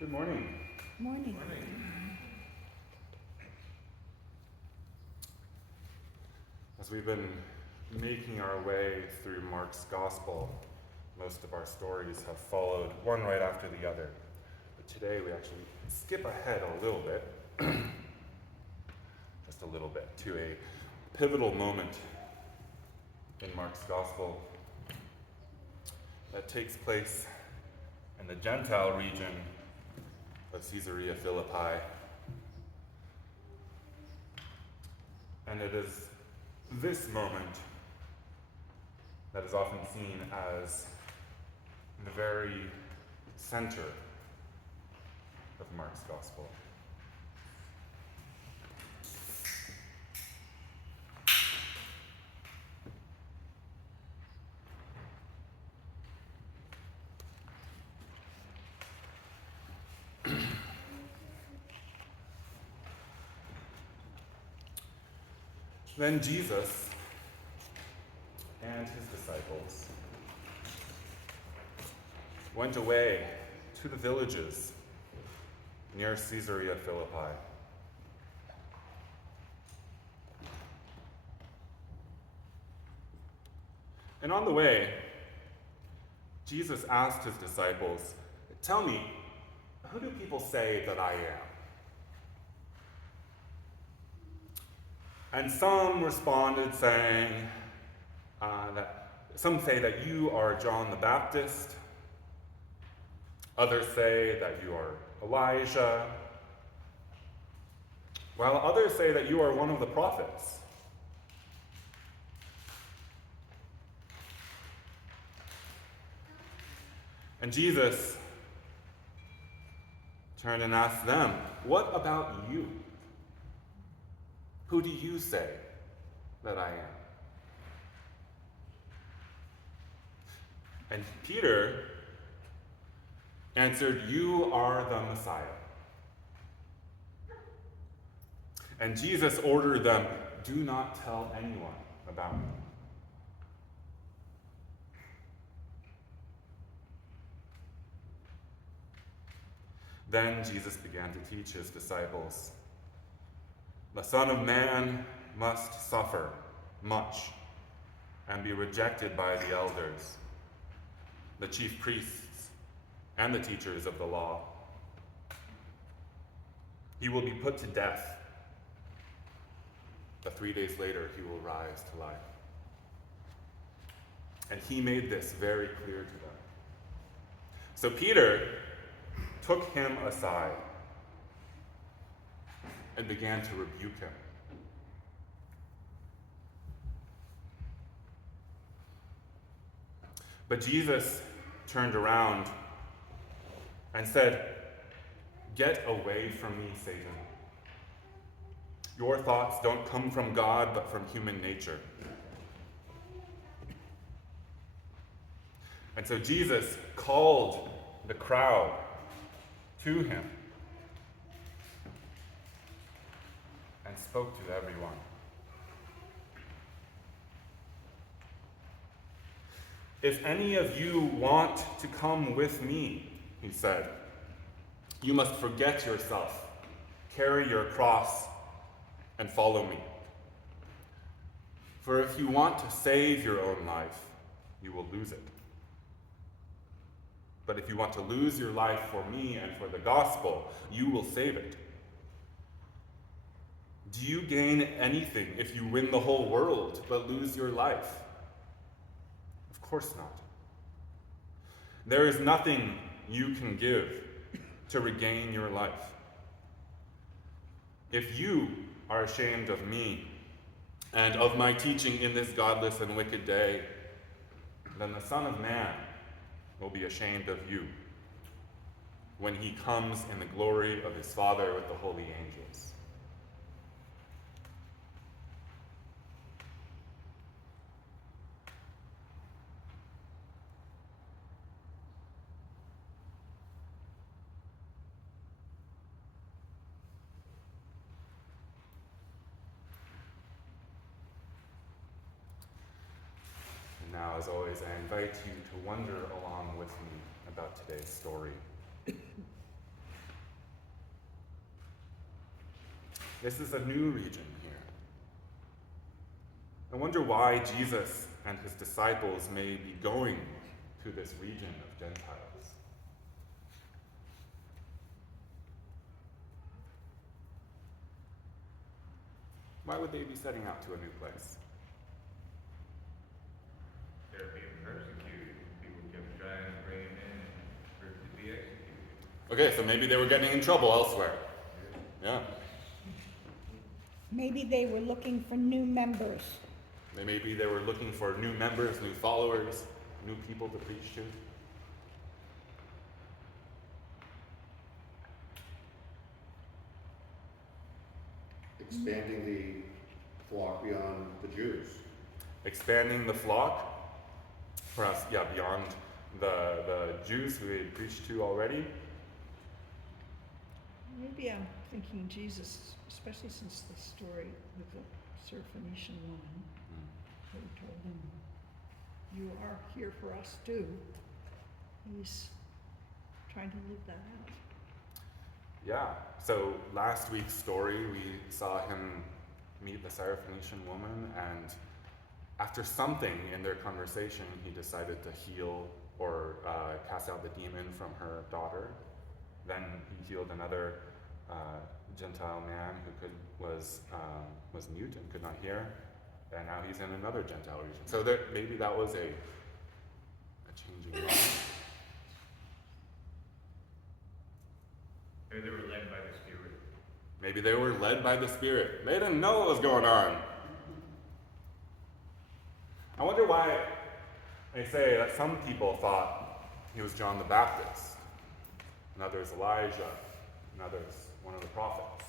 Good morning. Morning. As we've been making our way through Mark's Gospel, most of our stories have followed one right after the other. But today we actually skip ahead a little bit, just a little bit, to a pivotal moment in Mark's Gospel that takes place in the Gentile region of Caesarea Philippi. And it is this moment that is often seen as the very center of Mark's Gospel. Then Jesus and his disciples went away to the villages near Caesarea Philippi. And on the way, Jesus asked his disciples, "Tell me, who do people say that I am?" And some responded saying that some say that you are John the Baptist. Others say that you are Elijah, while others say that you are one of the prophets. And Jesus turned and asked them, "What about you? Who do you say that I am?" And Peter answered, "You are the Messiah." And Jesus ordered them, "Do not tell anyone about me." Then Jesus began to teach his disciples, "The Son of Man must suffer much and be rejected by the elders, the chief priests, and the teachers of the law. He will be put to death, but 3 days later he will rise to life." And he made this very clear to them. So Peter took him aside and began to rebuke him. But Jesus turned around and said, "Get away from me, Satan. Your thoughts don't come from God, but from human nature." And so Jesus called the crowd to him and spoke to everyone. "If any of you want to come with me," he said, "you must forget yourself, carry your cross, and follow me. For if you want to save your own life, you will lose it. But if you want to lose your life for me and for the gospel, you will save it. Do you gain anything if you win the whole world but lose your life? Of course not. There is nothing you can give to regain your life. If you are ashamed of me and of my teaching in this godless and wicked day, then the Son of Man will be ashamed of you when he comes in the glory of his Father with the holy angels." And now, as always, I invite you to wonder along with me about today's story. This is a new region here. I wonder why Jesus and his disciples may be going to this region of Gentiles. Why would they be setting out to a new place? They're being persecuted. People kept trying to bring them in for to be executed. Okay, so maybe they were getting in trouble elsewhere. Yeah. Maybe they were looking for new members. Maybe they were looking for new members, new followers, new people to preach to. Expanding the flock beyond the Jews. Expanding the flock, perhaps, beyond the Jews who he had preached to already. Maybe I'm thinking Jesus, especially since the story with the Syrophoenician woman, who told him, "You are here for us too." He's trying to live that out. Yeah, so last week's story, we saw him meet the Syrophoenician woman, and after something in their conversation, he decided to heal or cast out the demon from her daughter. Then he healed another Gentile man who was mute and could not hear, and now he's in another Gentile region. So maybe that was a changing moment. Or they were led by the Spirit. Maybe they were led by the Spirit. They didn't know what was going on. I wonder why they say that some people thought he was John the Baptist, and others Elijah, and others one of the prophets.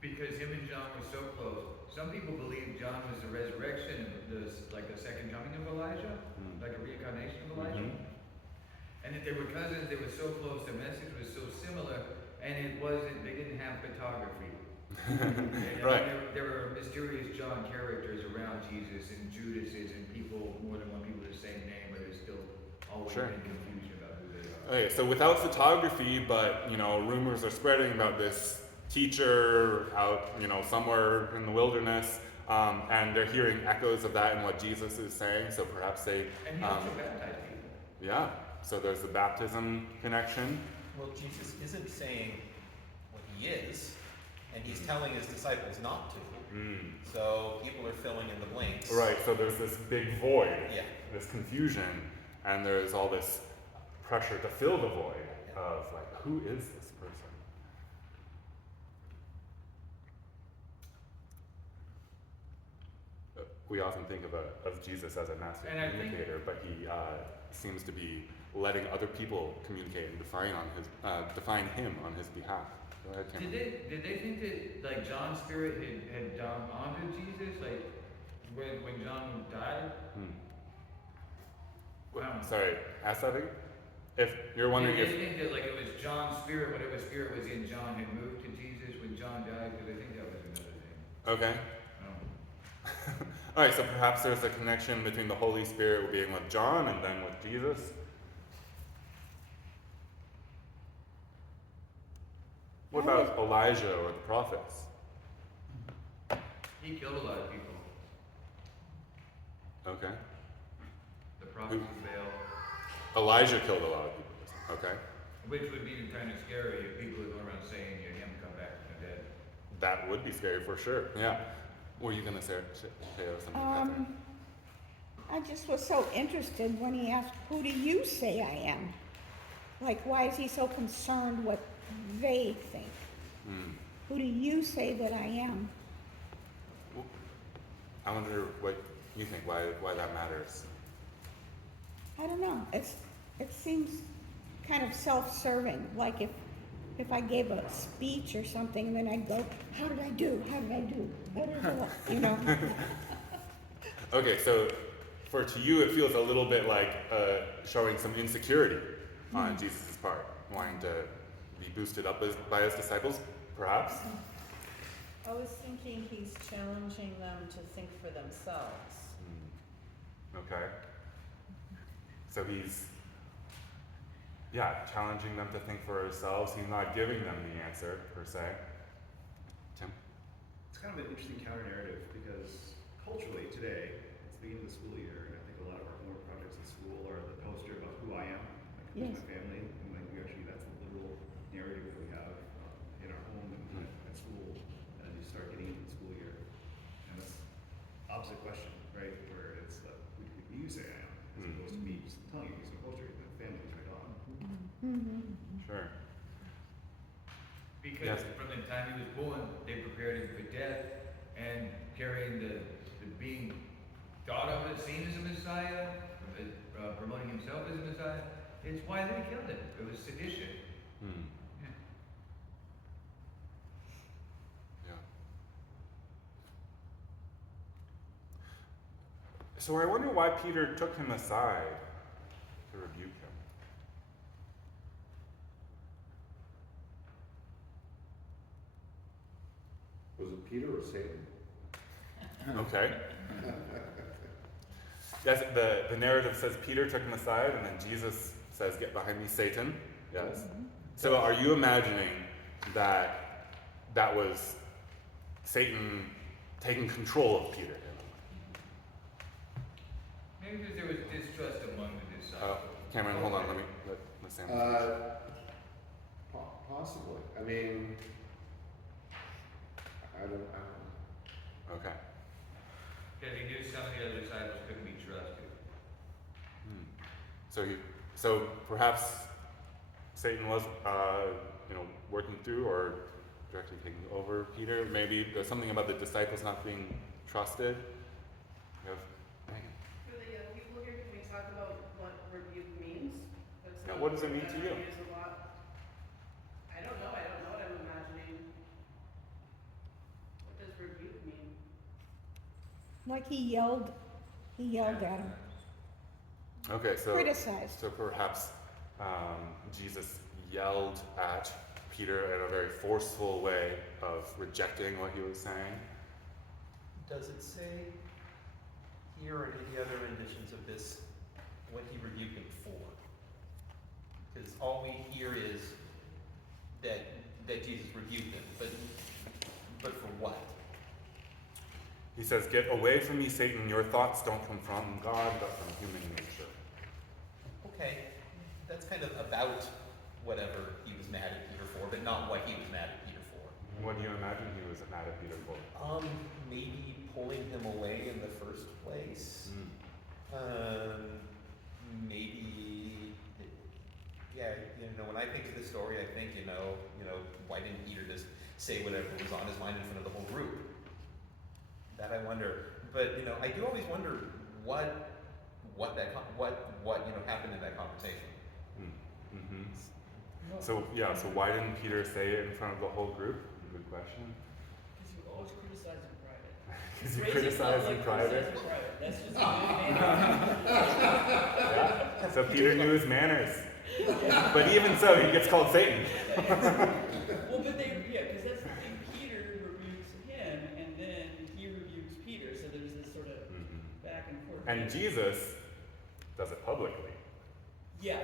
Because him and John were so close. Some people believe John was the resurrection, like the second coming of Elijah, like a reincarnation of Elijah. Mm-hmm. And if they were cousins, they were so close, their message was so similar, and they didn't have photography. Right. There were mysterious John characters around Jesus, and Judases, and people, more than one people with the same name, but there's still always Sure. been confusion about who they are. Okay, so without photography, but rumors are spreading about this teacher out, somewhere in the wilderness, and they're hearing echoes of that in what Jesus is saying. So perhaps they, And he also baptized people. yeah. So there's the baptism connection. Well, Jesus isn't saying what he is, and he's telling his disciples not to. So people are filling in the blanks. Right. So there's this big void, Yeah. this confusion, and there's all this pressure to fill the void of like, who is this person? We often think of Jesus as a master And I think- communicator, but he seems to be letting other people communicate and define him on his behalf. Go ahead, Tim. Did they think that like John's spirit had gone onto Jesus, like when John died? Wow. Sorry, ask that again? If you're wondering Did they if think that like it was John's spirit, whatever spirit was in John, had moved to Jesus when John died? Because I think that was another thing. okay. All right, so perhaps there's a connection between the Holy Spirit being with John and then with Jesus. What about Elijah or the prophets? He killed a lot of people. Okay. The prophets of Baal, Elijah killed a lot of people. Okay. which would be kind of scary if people are going around saying you're him come back from the dead. That would be scary for sure. Yeah. Were you going to say something? Catherine? I just was so interested when he asked, "Who do you say I am?" Like, why is he so concerned what they think? Who do you say that I am? I wonder what you think, why that matters. I don't know. It seems kind of self-serving. Like if I gave a speech or something, then I'd go, "How did I do? How did I do? Okay, so to you, it feels a little bit like showing some insecurity on Jesus' part, wanting to be boosted up by his disciples, perhaps. I was thinking he's challenging them to think for themselves. Okay. So challenging them to think for themselves. He's not giving them the answer, per se. Tim? It's kind of an interesting counter narrative because culturally today, it's the beginning of the school year, and I think a lot of our homework projects in school are the poster about who I am, like who's Yes. my family, and like we actually, that's the literal narrative that we have in our home and at school, and then you start getting into the school year. And that's opposite question, right? Where it's who do you say I am, as opposed to me just telling you using culture, the family is right on. Sure. Because Yes. from the time he was born, they prepared him for death and carrying the being thought of as seen as a Messiah, promoting himself as a Messiah. It's why they killed him. It was sedition. Hmm. Yeah. Yeah. So I wonder why Peter took him aside to rebuke him. Was it Peter or Satan? Okay. Yes, the narrative says Peter took him aside, and then Jesus says, "Get behind me, Satan." Yes. So are you imagining that that was Satan taking control of Peter? Maybe because there was distrust among the disciples. Cameron, hold on. Let Sam. Possibly. I mean, I don't know. Okay. Because he knew some of the other disciples couldn't be trusted. So perhaps Satan was, working through or directly taking over Peter. Maybe there's something about the disciples not being trusted. You have Megan. For the young people here, can we talk about what rebuke means? That's Yeah, not what does it a word mean to that you? I use a lot. I don't know what I'm imagining. What does rebuke mean? Like he yelled at him, Okay, so criticized. so perhaps Jesus yelled at Peter in a very forceful way of rejecting what he was saying. Does it say here or any other renditions of this what he rebuked him for? Because all we hear is that Jesus rebuked him, but for what? He says, "Get away from me, Satan. Your thoughts don't come from God, but from human nature." Okay, that's kind of about whatever he was mad at Peter for, but not what he was mad at Peter for. What do you imagine he was mad at Peter for? Maybe pulling him away in the first place. Maybe, when I think of the story, I think, why didn't Peter just say whatever was on his mind in front of the whole group? That I wonder. But, I do always wonder what happened in that conversation. Mm-hmm. So why didn't Peter say it in front of the whole group? Good question. Because you always criticize in private. Because you Raise criticize yourself in like private. criticize in private. That's just a good manner. Yeah. So Peter knew his manners. But even so, he gets called Satan. Well, but because that's the thing. Peter rebukes him, and then he rebukes Peter. So there's this sort of back and forth. And Jesus does it publicly. Yeah.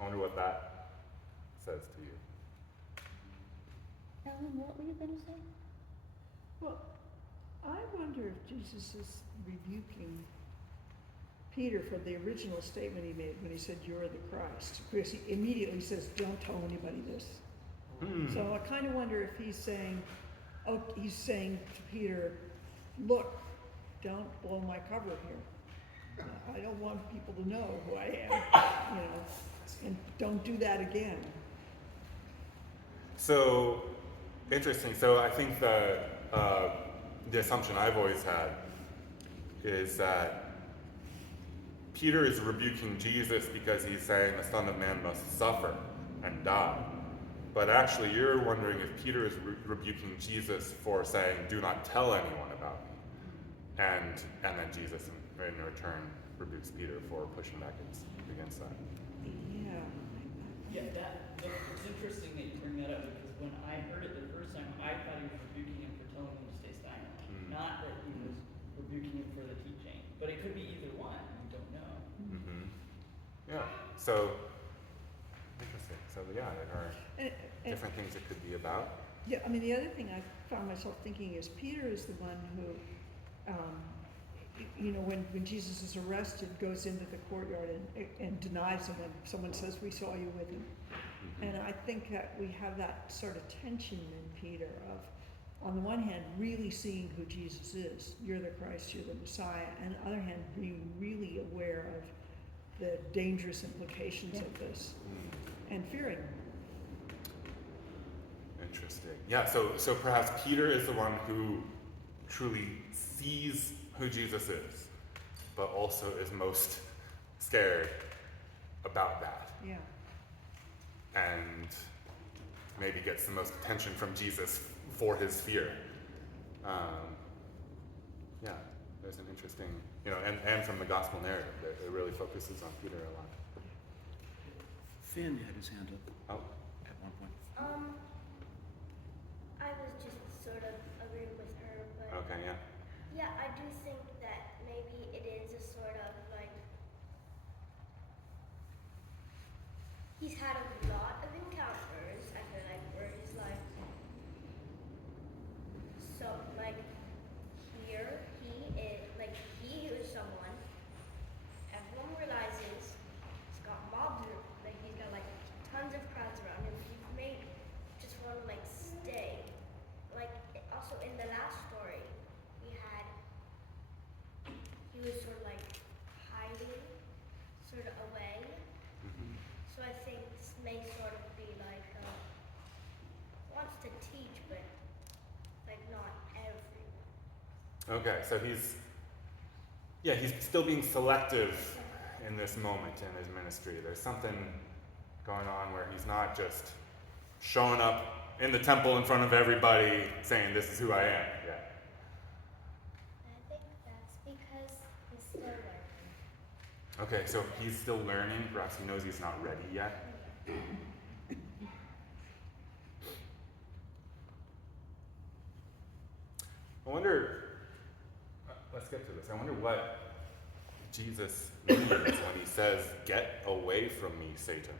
I wonder what that says to you. Ellen, what were you gonna say? Well, I wonder if Jesus is rebuking Peter for the original statement he made when he said, "You're the Christ." Because he immediately says, "Don't tell anybody this." So I kind of wonder if he's saying to Peter, "Look, don't blow my cover here. I don't want people to know who I am, and don't do that again." So interesting. So I think the assumption I've always had is that Peter is rebuking Jesus because he's saying the Son of Man must suffer and die. But actually, you're wondering if Peter is rebuking Jesus for saying, "Do not tell anyone about me," and then Jesus in return rebukes Peter for pushing back against that. Yeah. Yeah, it's interesting that you bring that up because when I heard it the first time, I thought he was rebuking him for telling him to stay silent, not that he was rebuking him for the teaching. But it could be either one. We don't know. Yeah. So interesting. So yeah, there are And- and- different things it could be about. Yeah, I mean, the other thing I found myself thinking is Peter is the one who, when Jesus is arrested, goes into the courtyard and denies him when someone says, "We saw you with him." And I think that we have that sort of tension in Peter of, on the one hand, really seeing who Jesus is. You're the Christ, you're the Messiah. And on the other hand, being really aware of the dangerous implications of this and fearing. Interesting. Yeah, so perhaps Peter is the one who truly sees who Jesus is, but also is most scared about that, Yeah. and maybe gets the most attention from Jesus for his fear. Yeah, there's an interesting, and from the gospel narrative, it really focuses on Peter a lot. Finn had his hand up Oh, at one point. I was just sort of agreeing with her, but okay, yeah. yeah, I do think that maybe it is a sort of like he's had a lot of encounters, I feel like, where he's like, so like here he is someone, everyone realizes he's got mobs, like he's got like tons of crowds around him, he may just want to like stay. Like also in the last story, he was sort of like hiding, sort of away. So I think this may sort of be like wants to teach, but like not everyone. Okay, so he's still being selective in this moment in his ministry. There's something going on where he's not just showing up in the temple in front of everybody saying, "This is who I am." Yeah. I think that's because he's still learning. Okay, so he's still learning. Perhaps he knows he's not ready yet. I wonder, let's get to this. I wonder what Jesus means when he says, "Get away from me, Satan.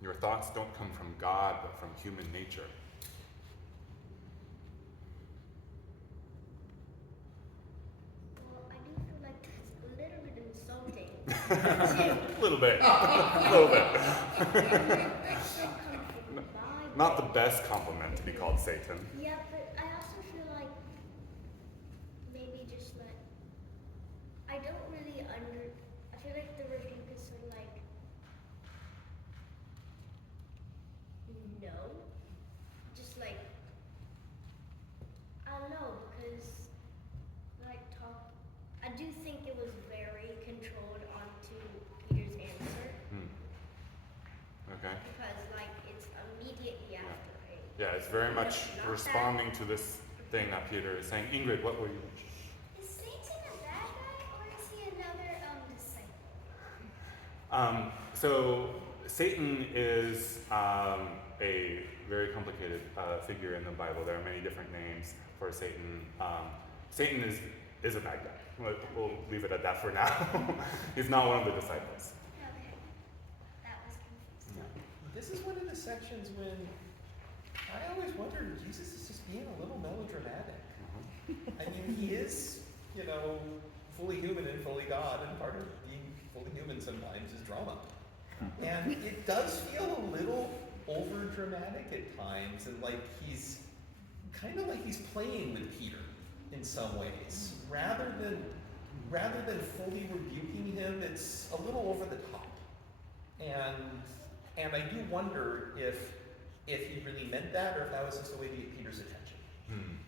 Your thoughts don't come from God, but from human nature." Well, I do feel like that's a little bit insulting. A little bit. A little bit. Don't come from the Bible. Not the best compliment to be called Satan. Yeah, but I also feel like maybe just like I don't really I feel like the rebuke is sort of like no, just like I don't know because like I do think it was very controlled onto Peter's answer Okay. because like it's immediately after it. Yeah, it's very much Not that- responding to this thing that Peter is saying. Ingrid, what were you? Is Satan a bad guy or is he another disciple? So Satan is a very complicated figure in the Bible. There are many different names for Satan. Satan is a bad guy. We'll leave it at that for now. He's not one of the disciples. Okay. That was confusing. This is one of the sections when I always wondered, Jesus is just being a little melodramatic. I mean, he is, fully human and fully God, and part of being fully human sometimes is drama. And it does feel a little over dramatic at times, and like he's kind of like he's playing with Peter in some ways. Rather than fully rebuking him, it's a little over the top. And I do wonder if he really meant that, or if that was just a way to get Peter's attention.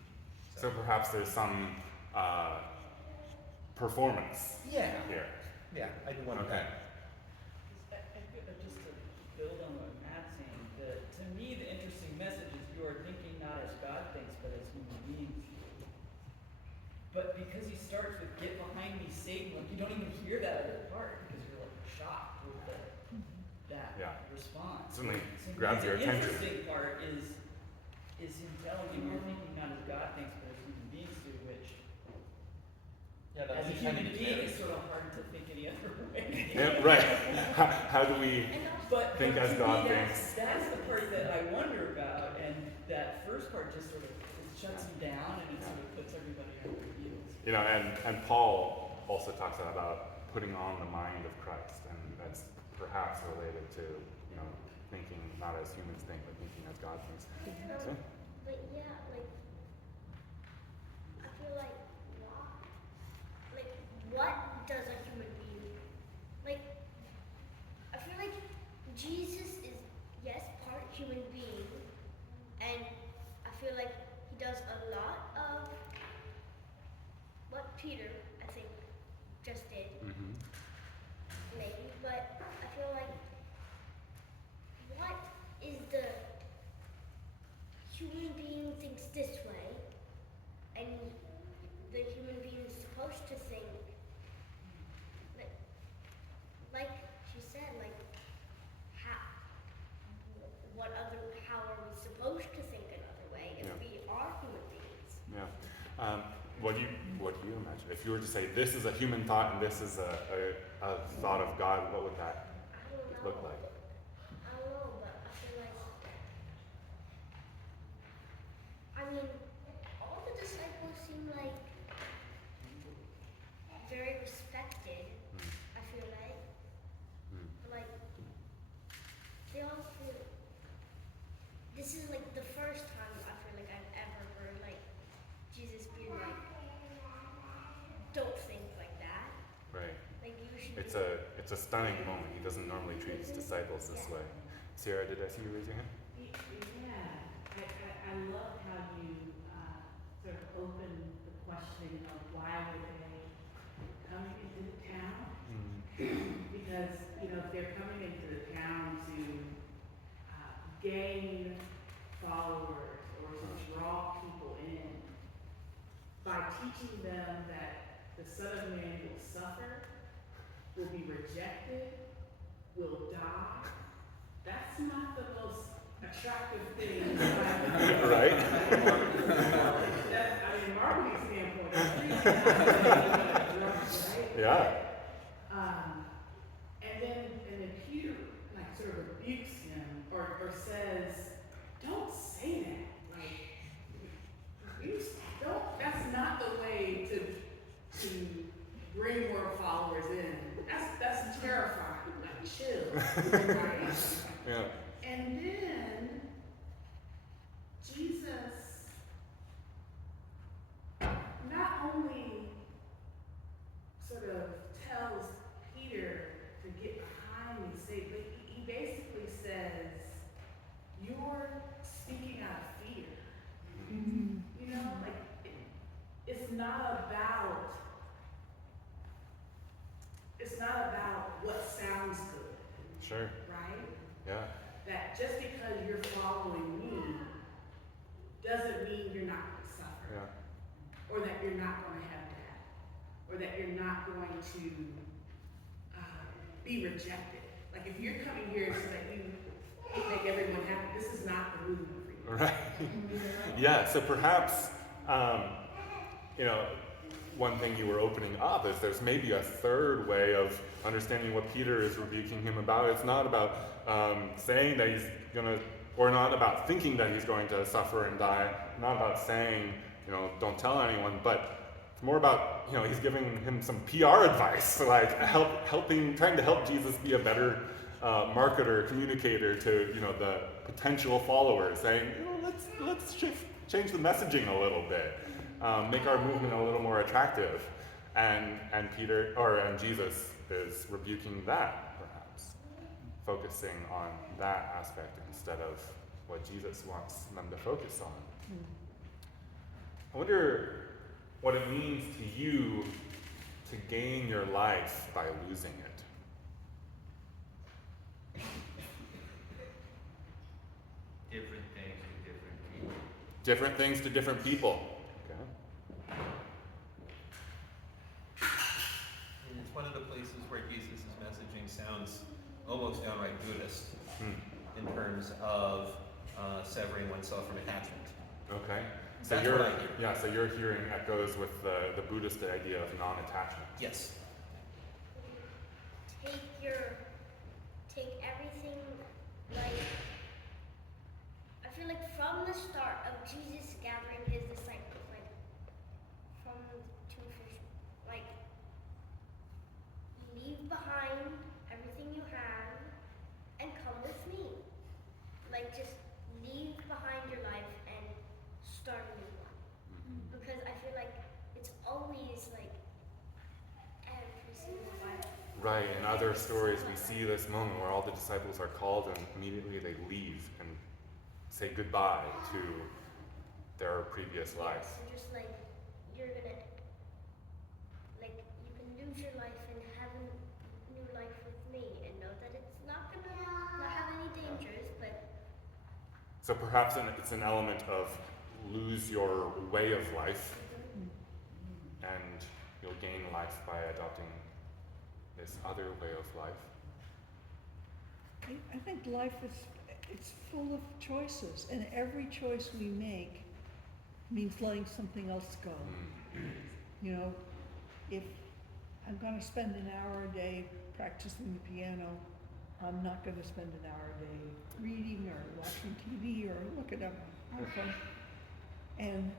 So perhaps there's some performance Yeah. here. Yeah, I do wonder Okay. that. Just to build on what Matt's saying, to me the interesting message is you are thinking not as God thinks, but as human beings. But because he starts with "get behind me, Satan," like you don't even hear that other part because you're like shocked with that Yeah. response. Suddenly So grabs your the attention. interesting part is him telling you you're thinking not as God thinks, but as human beings do, which Yeah, as a that's kind human of being, it's sort of hard to think any other way. Yeah, right. How do we But think but as to God me, thinks? that's the part that I wonder about, and that first part just sort of it shuts you down and it sort of puts everybody on their heels. You know, and Paul also talks about putting on the mind of Christ, and that's perhaps related to, you know, thinking not as humans think, but thinking as God thinks. So, But yeah, like, I feel like, what does a human being, like, I feel like Jesus is, yes, part human being, and I feel like he does a lot of what Peter, I think, just did, mhm. maybe, but I feel like, what is the human being thinks this way, and the human being is supposed to think, like she said, like, how are we supposed to think another way if Yeah. we are human beings? Yeah. What do you imagine? If you were to say this is a human thought and this is a thought of God, what would that I don't know. look like? I don't know, but I feel like, I mean, all the disciples seem like very respected, I feel like. Mm. Like, they all feel, this is like the first time I feel like I've ever heard like Jesus being like, don't think like that. Right. Like you should It's a stunning moment. He doesn't normally treat his disciples this way. Sarah, did I see you raise your hand? Yeah, I love how you sort of open the questioning of why were they coming into the town? Because, you know, if they're coming into the town to gain followers or to draw people in, by teaching them that the Son of Man will suffer, will be rejected, will die, that's not the most attractive thing. Right? I mean, marketing standpoint, right? Yeah. And then Peter like sort of rebukes him or says, "Don't say that. Like, you don't. That's not the way to bring more followers in. That's terrifying. Like, chill, right?" Yeah. And then Jesus not only sort of tells Peter to get behind me, say, but he basically says, "You're speaking out of fear." You know, like it's not about what sounds good, Sure. right? Yeah. That just because you're following me doesn't mean you're not going to suffer, Yeah. or that you're not going to have death, or that you're not going to be rejected. Like if you're coming here so that you make everyone happy, this is not the movement for you. Right. Yeah. So perhaps, you know, one thing you were opening up is there's maybe a third way of understanding what Peter is rebuking him about. It's not about saying that he's gonna, or not about thinking that he's going to suffer and die. Not about saying, you know, don't tell anyone, but it's more about, you know, he's giving him some PR advice, like trying to help Jesus be a better marketer, communicator to, you know, the potential followers, saying, you know, let's change the messaging a little bit, make our movement a little more attractive, and Jesus is rebuking that, perhaps, focusing on that aspect instead of what Jesus wants them to focus on. I wonder what it means to you to gain your life by losing it. Different things to different people. Different things to different people. Okay. And it's one of the places where Jesus' messaging sounds almost downright Buddhist in terms of severing oneself from attachment. Okay. So That's you're, what I hear. yeah, so your hearing echoes with the Buddhist idea of non-attachment. Yes. Take everything, like, I feel like from the start of Jesus gathering his disciples, like, from the two fish, like, leave behind everything you have and come with me. Like, just leave behind your life and start a new one. Because I feel like it's always, like, every single Bible. Right, in other stories we see this moment where all the disciples are called and immediately they leave and say goodbye to their previous life. So just like, you're gonna, like, you can lose your life and have a new life with me and know that it's not gonna not have any dangers, but So perhaps it's an element of lose your way of life and you'll gain life by adopting this other way of life. I think life it's full of choices, and every choice we make means letting something else go. You know, if I'm going to spend an hour a day practicing the piano, I'm not going to spend an hour a day reading or watching TV or looking at my iPhone. And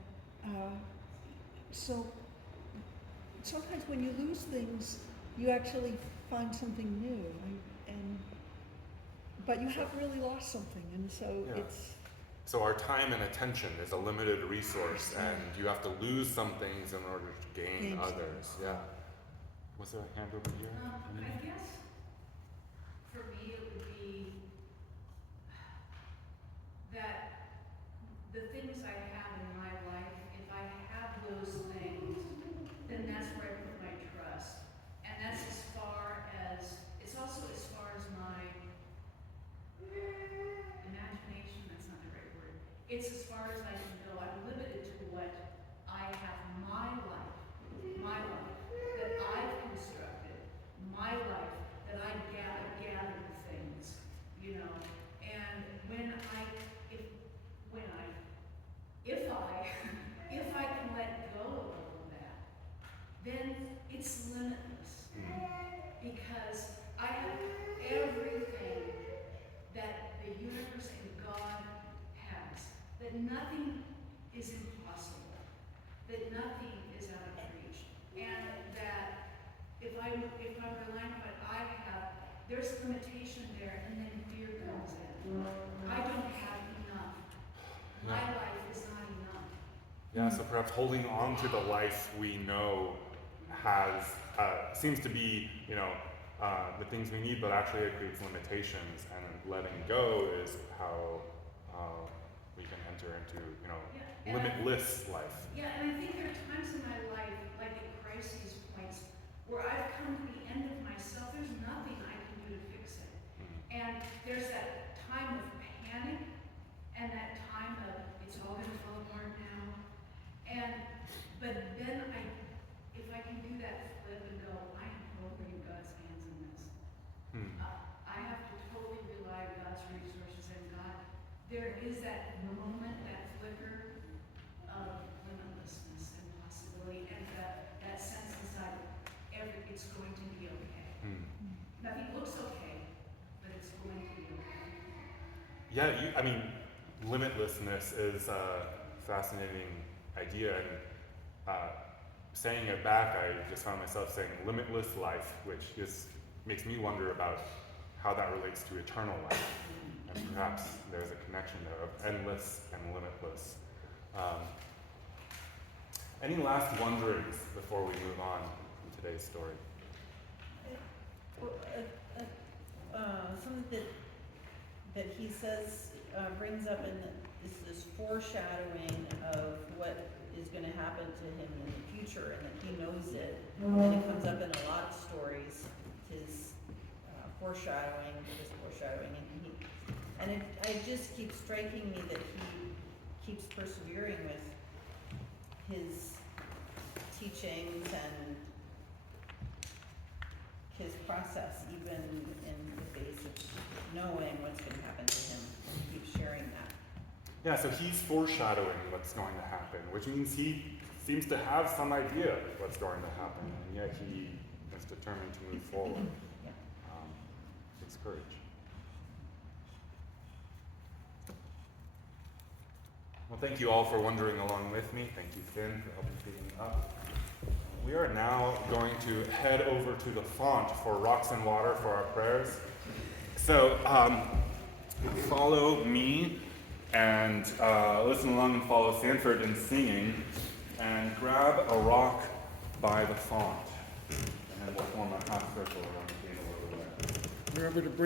so sometimes when you lose things, you actually find something new, but you have really lost something, and so Yeah. it's. So our time and attention is a limited resource and you have to lose some things in order to gain others. Yeah. Was there a hand over here? I guess for me it would be that the things I have in my life, if I have those things, then that's where I put my trust. And that's as far as, it's also as far as my imagination, that's not the right word. It's as far as I can go. I'm limited to what I have my life that I've constructed, my life that I gathered things, you know. And if I can let go of all of that, then it's limitless. Because I have everything that the universe and God has, that nothing is impossible, that nothing is out of reach, and that if I'm relying on what I have, there's limitation there, and then fear comes in. I don't have enough. My life is not enough. Yeah, so perhaps holding on to the life we know has, seems to be, the things we need, but actually it creates limitations, and letting go is how we can enter into, limitless life. Yeah, and I think there are times in my life, like at crises points, where I've come to the end of myself. There's nothing I can do to fix it. And there's that time of panic, and that time of, it's all gonna fall apart now. But then if I can do that flip and go, I am totally in God's hands in this. I have to totally rely on God's resources and God. There is that moment, that flicker of limitlessness and possibility, and that sense inside, it's going to be okay. Nothing looks okay, but it's going to be okay. Yeah, limitlessness is a fascinating idea, and saying it back, I just found myself saying limitless life, which makes me wonder about how that relates to eternal life. And perhaps there's a connection there of endless and limitless. Any last wonderings before we move on in today's story? Something that he says brings up is this foreshadowing of what is going to happen to him in the future, and that he knows it. And it comes up in a lot of stories. His foreshadowing, and it just keeps striking me that he keeps persevering with his teachings and his process, even in the face of knowing what's going to happen to him. He keeps sharing that. Yeah, so he's foreshadowing what's going to happen, which means he seems to have some idea of what's going to happen, and yet he is determined to move forward. Takes courage. Well, thank you all for wandering along with me. Thank you, Finn, for helping feed me up. We are now going to head over to the font for Rocks and Water for our prayers. So follow me and listen along and follow Sanford in singing, and grab a rock by the font, and then we'll form a half circle around the table over there. Wherever to bring